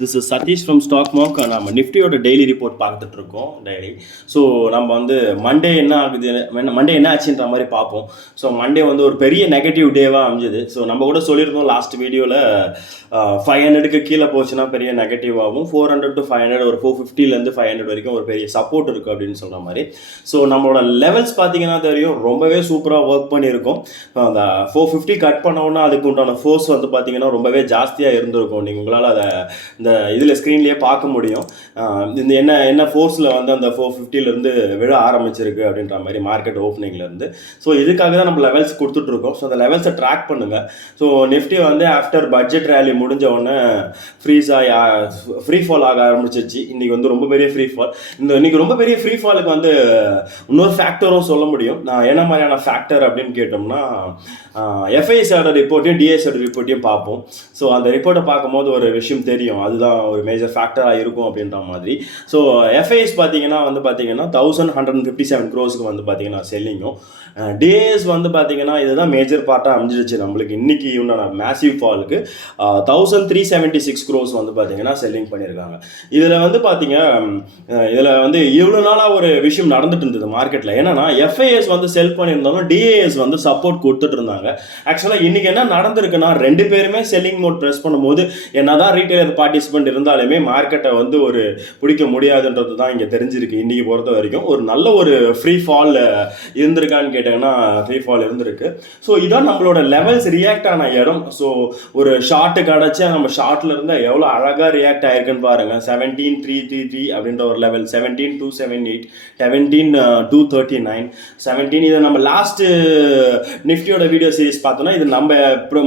This is Satish from Stock Monk. நம்ம நிஃப்டியோட daily report பார்த்துட்டு இருக்கோம் டெய்லி. ஸோ நம்ம வந்து மண்டே என்ன ஆகுது, மண்டே என்ன ஆச்சுன்ற மாதிரி பார்ப்போம். ஸோ மண்டே வந்து ஒரு பெரிய நெகட்டிவ் டேவாக அமைஞ்சுது. ஸோ நம்ம கூட சொல்லியிருந்தோம் லாஸ்ட் வீடியோவில் 500க்கு கீழே போச்சுன்னா பெரிய நெகட்டிவாகவும், 400 to 500 ஒரு 450லேருந்து 500 வரைக்கும் ஒரு பெரிய சப்போர்ட் இருக்குது அப்படின்னு சொல்கிற மாதிரி. ஸோ நம்மளோட லெவல்ஸ் பார்த்தீங்கன்னா தெரியும், ரொம்பவே சூப்பராக ஒர்க் பண்ணியிருக்கோம். அந்த 450 கட் பண்ணோன்னா அதுக்கு உண்டான ஃபோர்ஸ் வந்து பார்த்தீங்கன்னா ரொம்பவே ஜாஸ்தியாக இருந்திருக்கும். நீங்கள் உங்களால் அதை இந்த இதில் ஸ்க்ரீன்லேயே பார்க்க முடியும். இந்த என்ன ஃபோர்ஸில் வந்து அந்த 450லேருந்து விழ ஆரம்பிச்சிருக்கு அப்படின்ற மாதிரி மார்க்கெட் ஓப்பனிங்லேருந்து. ஸோ இதுக்காக தான் நம்ம லெவல்ஸ் கொடுத்துட்ருக்கோம். ஸோ அந்த லெவல்ஸை ட்ராக் பண்ணுங்கள். ஸோ நிஃப்டி வந்து ஆஃப்டர் பட்ஜெட் ரேலி முடிஞ்ச உடனே ஃப்ரீ ஃபால் ஆக ஆரம்பிச்சிச்சு. இன்றைக்கி வந்து ரொம்ப பெரிய ஃப்ரீ ஃபால். இன்னைக்கு ரொம்ப பெரிய ஃப்ரீ ஃபாலுக்கு வந்து இன்னொரு ஃபேக்டரும் சொல்ல முடியும். நான் என்ன மாதிரியான ஃபேக்டர் அப்படின்னு கேட்டோம்னா, எஃப்ஐஎஸோட ரிப்போர்ட்டையும் டிஎஸோட ரிப்போர்ட்டையும் பார்ப்போம். ஸோ அந்த ரிப்போர்ட்டை பார்க்கும்போது ஒரு விஷயம் தெரியும், அதுதான் ஒரு மேஜர் ஃபேக்டராக இருக்கும் அப்படின்ற மாதிரி. ஸோ எஃப்ஐஎஸ் பார்த்தீங்கன்னா 1157 crores வந்து பார்த்தீங்கன்னா செல்லிங்கும், டிஏஎஸ் வந்து பார்த்தீங்கன்னா இதுதான் மேஜர் பார்ட்டாக அமைஞ்சிருச்சு நம்மளுக்கு. இன்னைக்கு உண்டான மேசிவ் ஃபாலுக்கு 1376 crores வந்து பார்த்தீங்கன்னா செல்லிங் பண்ணியிருக்காங்க. இதில் வந்து பார்த்தீங்க, இதில் வந்து இவ்வளோ நாளாக ஒரு விஷயம் நடந்துட்டு இருந்தது மார்க்கெட்டில். என்னன்னா எஃப்ஐஎஸ் வந்து செல் பண்ணியிருந்தாலும் டிஏஎஸ் வந்து சப்போர்ட் கொடுத்துட்டு இருந்தாங்க. ஆக்சுவலாக இன்னைக்கு என்ன நடந்திருக்குன்னா, ரெண்டு பேருமே செல்லிங் மோட் ப்ரெஸ் பண்ணும்போது என்னதான் ரீட்டைலர் பார்ட்டிசிபென்ட் இருந்தாலுமே மார்க்கெட்டை வந்து ஒரு பிடிக்க முடியாதுன்றது தான் இங்கே தெரிஞ்சிருக்கு. இன்றைக்கி பொறுத்த வரைக்கும் ஒரு நல்ல ஒரு ஃப்ரீ ஃபால் இருந்திருக்கான்னு கேட்டாங்கன்னா ஃப்ரீ ஃபால் இருந்திருக்கு. ஸோ இதான் நம்மளோட லெவல்ஸ் ரியாக்ட் ஆன இடம். ஸோ ஒரு ஷார்ட்டு கிடச்சா நம்ம ஷார்ட்டில் இருந்தால் எவ்வளோ அழகாக ரியாக்ட் ஆயிருக்குன்னு பாருங்கள். 17,333 அப்படின்ற ஒரு லெவல், 17,278, 17,239, 17. இதை நம்ம லாஸ்ட்டு நிஃப்டியோட வீடியோ சீரிஸ் பார்த்தோன்னா இது நம்ம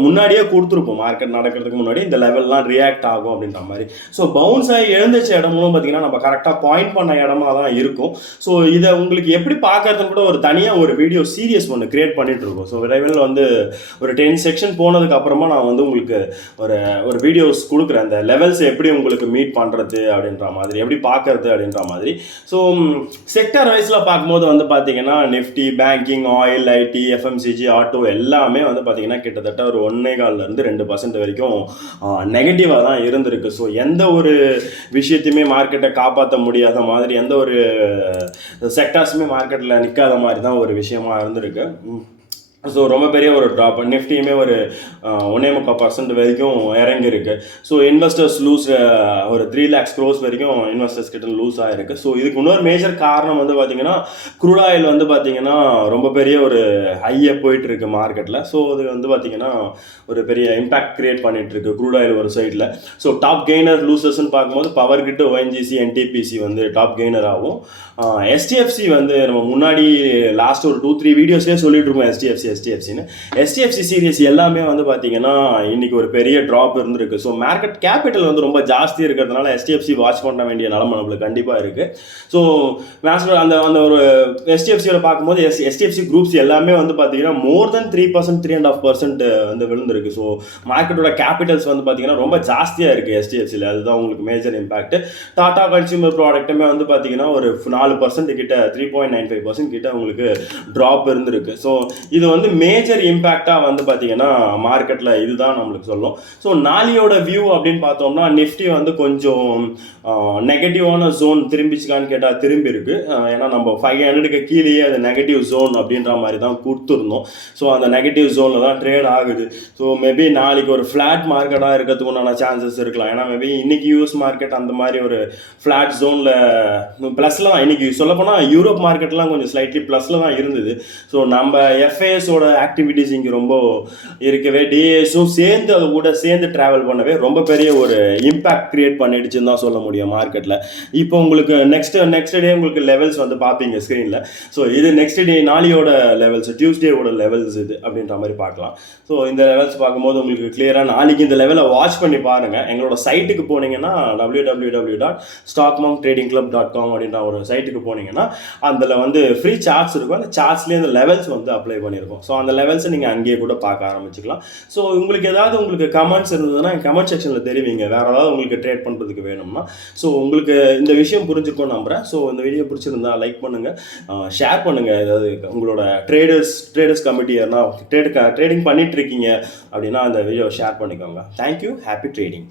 முன்னாடியே கொடுத்துருப்போம். மார்க்கெட் நடக்கிறதுக்கு முன்னாடி இந்த லெவல்லாம் ரியாக்ட் ஆகும் அப்படின்ற மாதிரி. ஸோ பவுன்ஸ் ஆகி எழுந்துச்ச இடமும் பார்த்தீங்கன்னா நம்ம கரெக்டாக பாயிண்ட் பண்ண இடமா தான் இருக்கும். ஸோ இதை உங்களுக்கு எப்படி பார்க்கறதுன்னு கூட ஒரு தனியாக ஒரு வீடியோ சீரியஸ் ஒன்று கிரியேட் பண்ணிட்டு இருக்கோம். ஸோ விரைவில் வந்து ஒரு 10 செக்ஷன் போனதுக்கு அப்புறமா நான் வந்து உங்களுக்கு ஒரு வீடியோஸ் கொடுக்குறேன், அந்த லெவல்ஸ் எப்படி உங்களுக்கு மீட் பண்ணுறது அப்படின்ற மாதிரி, எப்படி பார்க்கறது அப்படின்ற மாதிரி. ஸோ செக்டர் வைஸில் பார்க்கும்போது வந்து பார்த்தீங்கன்னா Nifty, banking, oil, IT, FMCG, auto எல்லாமே வந்து பார்த்தீங்கன்னா கிட்டத்தட்ட ஒரு 1.25% வரைக்கும் நெகட்டிவாக தான் இருந்திருக்கு. ஸோ எந்த ஒரு விஷயத்தையுமே மார்க்கெட்டை காப்பாற்ற முடியாத மாதிரி, எந்த ஒரு செக்டார்ஸுமே மார்க்கெட்டில் நிற்காத மாதிரி தான் ஒரு விஷயமா இருந்திருக்கு. ஸோ ரொம்ப பெரிய ஒரு ட்ராப். நிஃப்டியுமே ஒரு 1.25% வரைக்கும் இறங்கியிருக்கு. ஸோ இன்வெஸ்டர்ஸ் லூஸ் ஒரு 3 lakhs crores வரைக்கும் இன்வெஸ்டர்ஸ் கிட்ட லூஸ் ஆகிருக்கு. ஸோ இதுக்கு இன்னொரு மேஜர் காரணம் வந்து பார்த்தீங்கன்னா, க்ரூட் ஆயில் வந்து பார்த்தீங்கன்னா ரொம்ப பெரிய ஒரு ஹையை போயிட்டு இருக்கு மார்க்கெட்டில். ஸோ அது வந்து பார்த்தீங்கன்னா ஒரு பெரிய இம்பாக்ட் கிரியேட் பண்ணிட்டு இருக்கு க்ரூட் ஆயில் ஒரு சைடில். ஸோ டாப் கெய்னர் லூசர்ஸ்ன்னு பார்க்கும்போது பவர் கிரிட், ONGC, NTPC வந்து டாப் கெய்னர் ஆகும். STFC வந்து நம்ம முன்னாடி லாஸ்ட் ஒரு 2-3 வீடியோஸ்லேயே சொல்லிட்டு இருக்கோம் STFCன்னு. STFC சீரியஸ் எல்லாமே வந்து பார்த்தீங்கன்னா இன்னைக்கு ஒரு பெரிய ட்ராப் இருந்திருக்கு. ஸோ மார்க்கெட் கேபிட்டல் வந்து ரொம்ப ஜாஸ்தி இருக்கிறதுனால STFC வாட்ச் பண்ண வேண்டிய நிலைமை நம்மளுக்கு கண்டிப்பாக இருக்குது. ஸோ அந்த ஒரு STFCயோட பார்க்கும்போது STFC குரூப்ஸ் எல்லாமே வந்து பார்த்தீங்கன்னா மோர் தென் 3%, 3.5% வந்து விழுந்திருக்கு. ஸோ மார்க்கெட்டோட கேபிட்டல்ஸ் வந்து பார்த்தீங்கன்னா ரொம்ப ஜாஸ்தியாக இருக்குது STFCயில். அதுதான் உங்களுக்கு மேஜர் இம்பாக்ட். டாடா கன்சியூமர் ப்ராடக்ட்டுமே வந்து பார்த்தீங்கன்னா ஒரு 4% கிட்ட, 3.95% கிட்ட உங்களுக்கு ட்ராப் இருந்திருக்கு. ஸோ இது வந்து மேஜர் இம்பேக்டாக வந்து பார்த்தீங்கன்னா மார்க்கெட்டில் இதுதான் நம்மளுக்கு சொல்லும். ஸோ நாளையோட வியூ அப்படின்னு பார்த்தோம்னா, நிஃப்டி வந்து கொஞ்சம் நெகட்டிவான ஜோன் திரும்பிச்சுக்கான்னு கேட்டால் திரும்பி இருக்கு. ஏன்னா நம்ம 500க்கு கீழேயே அது நெகட்டிவ் ஜோன் அப்படின்ற மாதிரி தான் கொடுத்துருந்தோம். ஸோ அந்த நெகட்டிவ் ஜோனில் தான் ட்ரேட் ஆகுது. ஸோ மேபி நாளைக்கு ஒரு ஃப்ளாட் மார்க்கெட்டாக இருக்கிறதுக்கு உண்டான சான்சஸ் இருக்கலாம். ஏன்னா மேபி இன்னைக்கு யூஎஸ் மார்க்கெட் அந்த மாதிரி ஒரு ஃப்ளாட் ஜோனில் ப்ளஸில் தான், இன்னைக்கு சொல்லப்போனால் யூரோப் மார்க்கெட்லாம் கொஞ்சம் ஸ்லைட்லி ப்ளஸில் தான் இருந்தது. ஸோ நம்ம எஃப்ஐஎஸோட ஆக்டிவிட்டிஸ் இங்கே ரொம்ப இருக்கவே, டிஏஎஸும் சேர்ந்து அது கூட சேர்ந்து ட்ராவல் பண்ணவே ரொம்ப பெரிய ஒரு இம்பாக்ட் கிரியேட் பண்ணிடுச்சுன்னு தான் சொல்ல முடியும் மார்க்கெட்டில். இப்போ உங்களுக்கு நெக்ஸ்ட் டே உங்களுக்கு லெவல்ஸ் வந்து பார்ப்பீங்க ஸ்க்ரீனில். ஸோ இது நெக்ஸ்ட் டே நாளையோட லெவல்ஸ், டியூஸ்டேவோட லெவல்ஸ் இது அப்படின்ற மாதிரி பார்க்கலாம். ஸோ இந்த லெவல்ஸ் பார்க்கும்போது உங்களுக்கு கிளியராக நாளைக்கு இந்த லெவலை வாட்ச் பண்ணி பாருங்கள். எங்களோட சைட்டுக்கு போனீங்கன்னா www.stockmonktradingclub.com அப்படின்ற ஒரு சைட்டுக்கு போனீங்கன்னா அதில் வந்து ஃப்ரீ சார்ட்ஸ் இருக்கும். அந்த சார்ட்ஸ்லேயே அந்த லெவல்ஸ் வந்து அப்ளை பண்ணியிருக்கோம். ஸோ அந்த லெவல்ஸை நீங்கள் அங்கேயே கூட பார்க்க ஆரம்பிச்சிக்கலாம். ஸோ உங்களுக்கு கமெண்ட்ஸ் இருந்ததுன்னா கமெண்ட் செக்ஷனில் தெரிவிங்க. வேறு ஏதாவது உங்களுக்கு ட்ரேட் பண்ணுறதுக்கு வேணும்னா. ஸோ உங்களுக்கு இந்த விஷயம் புரிஞ்சுக்கணும்னு நம்புகிறேன். ஸோ இந்த வீடியோ பிடிச்சிருந்தா லைக் பண்ணுங்கள், ஷேர் பண்ணுங்கள். ஏதாவது உங்களோட ட்ரேடர்ஸ் கமிட்டி யாருன்னா ட்ரேடிங் பண்ணிட்டு இருக்கீங்க அப்படின்னா அந்த வீடியோ ஷேர் பண்ணிக்கோங்க. தேங்க்யூ. Happy trading.